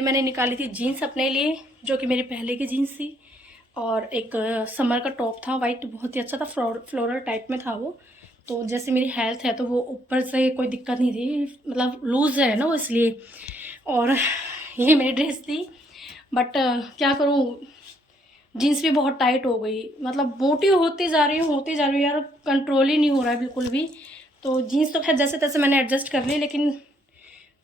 मैंने निकाली थी जीन्स अपने लिए, जो कि मेरी पहले की जीन्स थी, और एक समर का टॉप था वाइट, बहुत ही अच्छा था, फ्लोरल टाइप में था वो। तो जैसे मेरी हेल्थ है तो वो ऊपर से कोई दिक्कत नहीं थी, मतलब लूज़ है ना वो, इसलिए। और ये मेरी ड्रेस थी, बट क्या करूँ, जीन्स भी बहुत टाइट हो गई, मतलब मोटी होती जा रही हूँ यार, कंट्रोल ही नहीं हो रहा है बिल्कुल भी। तो जीन्स तो खैर जैसे तैसे मैंने एडजस्ट कर ली, लेकिन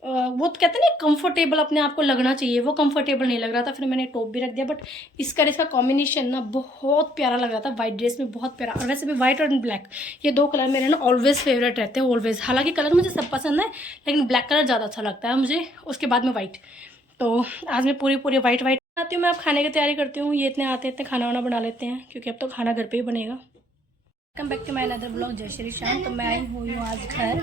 वो तो कहते हैं ना कंफर्टेबल अपने आप को लगना चाहिए, वो कंफर्टेबल नहीं लग रहा था। फिर मैंने टॉप भी रख दिया, बट इसका कॉम्बिनेशन ना बहुत प्यारा लग रहा था वाइट ड्रेस में, बहुत प्यारा। और वैसे भी वाइट और ब्लैक, ये दो कलर मेरे ना ऑलवेज फेवरेट रहते हैं, ऑलवेज। हालांकि कलर मुझे सब पसंद है, लेकिन ब्लैक कलर ज़्यादा अच्छा लगता है मुझे, उसके बाद में वाइट। तो आज मैं पूरी वाइट आती हूँ। मैं अब खाने की तैयारी करती हूँ, ये इतने आते इतने खाना वाना बना लेते हैं, क्योंकि अब तो खाना घर पर ही बनेगा। Welcome back to my another blog, जय श्री श्याम। तो मैं आई हुई हूँ आज घर।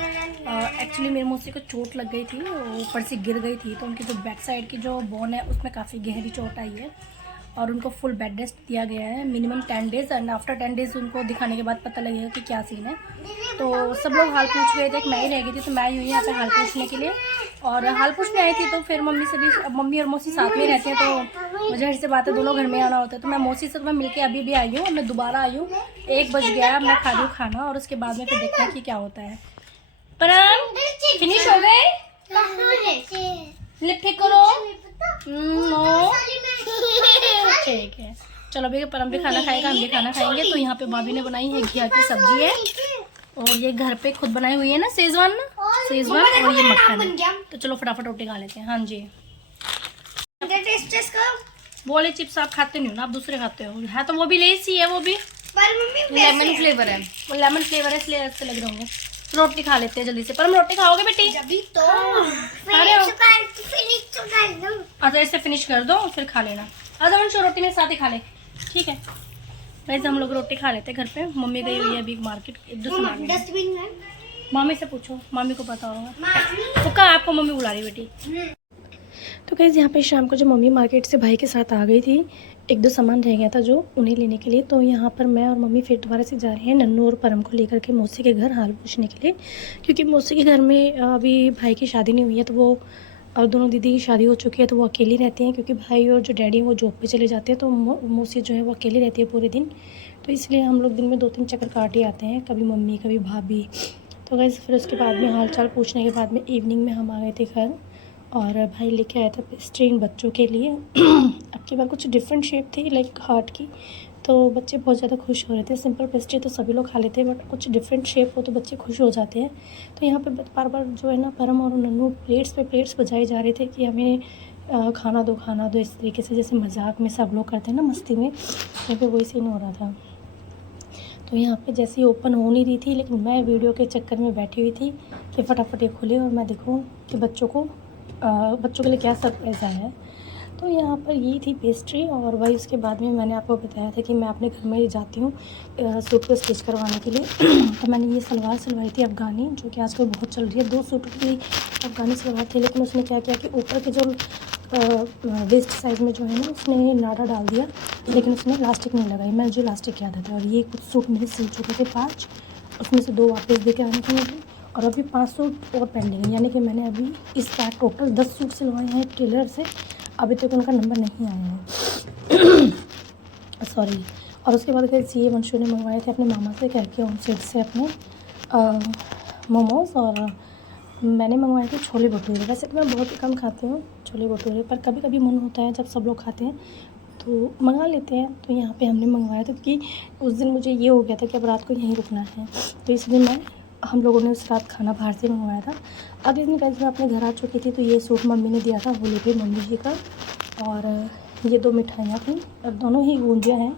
एक्चुअली मेरी मौसी को चोट लग गई थी, ऊपर से गिर गई थी, तो उनकी जो बैक साइड की जो बोन है उसमें काफ़ी गहरी चोट आई है, और उनको फुल बेड रेस्ट दिया गया है, minimum 10 days. And after 10 days उनको दिखाने के बाद पता लगेगा कि क्या सीन है। तो सब लोग हाल पूछ रहे थे, एक मैं ही रह गई थी, तो मैं आई हुई यहाँ पे हाल पूछने के लिए। और हाल पूछने आई थी तो फिर मम्मी से भी, मम्मी और मौसी साथ में रहते हैं, तो मुझे से बात है, दोनों घर में आना होता है। तो मैं मौसी से मैं मिलके अभी भी आई हूँ, मैं दोबारा आई हूँ, 1 बज गया, मैं खा रही हूँ खाना, और उसके बाद में फिर देखते हैं कि क्या होता है। परम फिनिश हो गए, लिप करो। नो ठीक है, चलो अभी परम भी खाना खाएगा, हम भी खाना खाएंगे। तो यहाँ पे भाभी ने बनाई है घिया की सब्जी है, और ये घर पे खुद बनाई हुई है ना, शेजवान और ये मक्खन है। तो चलो फटाफट रोटी खा लेते हैं। हाँ जी, वो वाले चिप्स आप खाते नहीं हो ना, आप दूसरे खाते हो। है तो वो भी लेसी है, वो भी लेमन फ्लेवर है, वो लेमन फ्लेवर है, इसलिए ऐसे लग रहे होंगे। रोटी खा लेते हैं जल्दी से। परम रोटी खाओगे बेटी? तो खा रहे हो? अच्छा इससे फिनिश कर दो, फिर खा लेना। आधा वंशु रोटी में साथ ही खा ले, ठीक है। वैसे हम लोग रोटी खा लेते हैं घर पे। मम्मी गई हुई है अभी मार्केट, एक दो सामान डस्टबिन में। मम्मी से पूछो, मम्मी को पता होगा। तो कहाँ आपको मम्मी बुला रही बेटी? तो गाइस यहाँ पे शाम को जो मम्मी मार्केट से भाई के साथ आ गई थी, एक दो सामान रह गया था जो उन्हें लेने के लिए। तो यहाँ पर मैं और मम्मी फिर दोबारा से जा रहे हैं नन्नू और परम को लेकर के मौसी के घर हाल पूछने के लिए, क्योंकि मौसी के घर में अभी भाई की शादी नहीं हुई है, तो वो और दोनों दीदी की शादी हो चुकी है, तो वो अकेली रहती हैं, क्योंकि भाई और जो डैडी हैं वो जॉब पे चले जाते हैं, तो मौसी जो है वो अकेली रहती है पूरे दिन। तो इसलिए हम लोग दिन में 2-3 चक्कर काट ही आते हैं, कभी मम्मी कभी भाभी। तो वैसे फिर उसके बाद में हाल चाल पूछने के बाद में इवनिंग में हम आ गए थे घर, और भाई लेके आया था पेस्ट्री इन बच्चों के लिए। अब की बार कुछ डिफरेंट शेप थी, लाइक हार्ट की, तो बच्चे बहुत ज़्यादा खुश हो रहे थे। सिंपल पेस्ट्री तो सभी लोग खा लेते हैं, बट कुछ डिफरेंट शेप हो तो बच्चे खुश हो जाते हैं। तो यहाँ पे बार बार जो है ना, परम और नन्नू प्लेट्स पे प्लेट्स बजाए जा रहे थे कि हमें खाना दो, इस तरीके से, जैसे मजाक में सब लोग करते हैं ना, मस्ती में। यहाँ पे वही सीन हो रहा था। तो यहाँ पे जैसे ही ओपन हो नहीं रही थी, लेकिन मैं वीडियो के चक्कर में बैठी हुई थी कि फटाफट ये खुले और मैं देखूँ कि बच्चों के लिए क्या सरप्राइज़ आया है। तो यहाँ पर ये थी पेस्ट्री, और वही उसके बाद में मैंने आपको बताया था कि मैं अपने घर में जाती हूँ सूट को स्टिच करवाने के लिए। तो मैंने ये सलवार सिलवाई थी अफ़गानी, जो कि आजकल बहुत चल रही है। 2 सूट की अफ़गानी सलवार थी, लेकिन उसने क्या किया कि ऊपर के जो वेस्ट साइड में जो है ना, उसने नाड़ा डाल दिया, लेकिन उसने लास्टिक नहीं लगाई। मैं जो लास्टिक याद था, और ये कुछ सूट मेरे सिल चुके थे 5, उसमें से 2 वापस दे के आने थे मुझे, और अभी 5 सूट और पेंडिंग है। यानी कि मैंने अभी इस बार टोटल 10 सूट सिलवाए हैं टेलर से, अभी तक उनका नंबर नहीं आया है। सॉरी। और उसके बाद फिर ये वंशु ने मंगवाए थे अपने मामा से, कह के उन सेट से अपने मोमोज़, और मैंने मंगवाए थे छोले भटूरे। वैसे तो मैं बहुत ही कम खाती हूँ छोले भटूरे, पर कभी कभी मन होता है जब सब लोग खाते हैं तो मंगा लेते हैं। तो यहाँ पे हमने मंगवाया था, क्योंकि उस दिन मुझे ये हो गया था कि अब रात को यहीं रुकना है, तो इसलिए हम लोगों ने उस रात खाना बाहर से मंगवाया था। अगले दिन गाइस मैं अपने घर आ चुकी थी, तो ये सूट मम्मी ने दिया था होली पे मम्मी जी का, और ये 2 मिठाइयाँ थी, और दोनों ही गूंजिया हैं,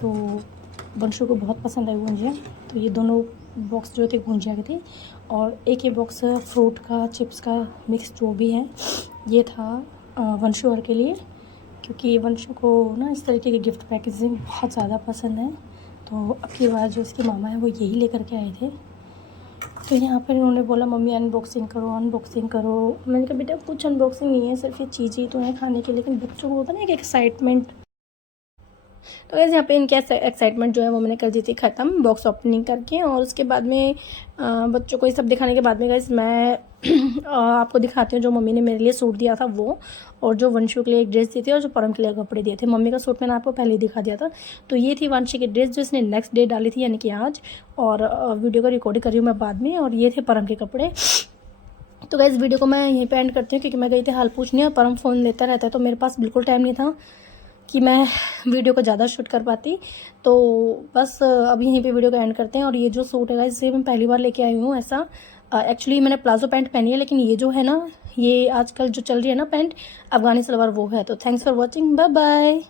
तो वंशु को बहुत पसंद है गूंजिया। तो ये दोनों बॉक्स जो थे गूंजिया के थे, और एक ये बॉक्स फ्रूट का चिप्स का मिक्स जो भी है, ये था वंशु और के लिए, क्योंकि वंशु को ना इस तरीके की गिफ्ट पैकेजिंग बहुत ज़्यादा पसंद है। तो अब की बार जो इसके मामा है वो यही लेकर के आए थे। तो यहाँ पर इन्होंने बोला मम्मी अनबॉक्सिंग करो। मैंने कहा बेटा कुछ अनबॉक्सिंग नहीं है, सिर्फ ये चीज़ें ही तो हैं खाने के, लेकिन बच्चों को होता है ना एक एक्साइटमेंट। तो वैसे यहाँ पे इनके एक्साइटमेंट जो है वो मैंने कर दी थी ख़त्म बॉक्स ओपनिंग करके, और उसके बाद में बच्चों को ये सब दिखाने के बाद में गाइस मैं आपको दिखाती हूँ जो मम्मी ने मेरे लिए सूट दिया था वो, और जो वंशु के लिए एक ड्रेस दी थी और जो परम के लिए कपड़े दिए थे। मम्मी का सूट मैंने आपको पहले ही दिखा दिया था। तो ये थी वंशु की ड्रेस जो इसने नेक्स्ट डे डाली थी, यानी कि आज, और वीडियो को रिकॉर्ड कर रही हूँ मैं बाद में। और ये थे परम के कपड़े। तो गाइस वीडियो को मैं यहीं पे एंड करती हूँ, क्योंकि मैं गई थी हाल पूछने और परम फ़ोन लेता रहता है, तो मेरे पास बिल्कुल टाइम नहीं था कि मैं वीडियो को ज़्यादा शूट कर पाती। तो बस अब यहीं पे वीडियो को एंड करते हैं। और ये जो सूट है गाइस, इसे मैं पहली बार लेके आई हूँ ऐसा। एक्चुअली मैंने प्लाजो पैंट पहनी है, लेकिन ये जो है ना, ये आजकल जो चल रही है ना पैंट, अफगानी सलवार, वो है। तो thanks for watching, bye bye.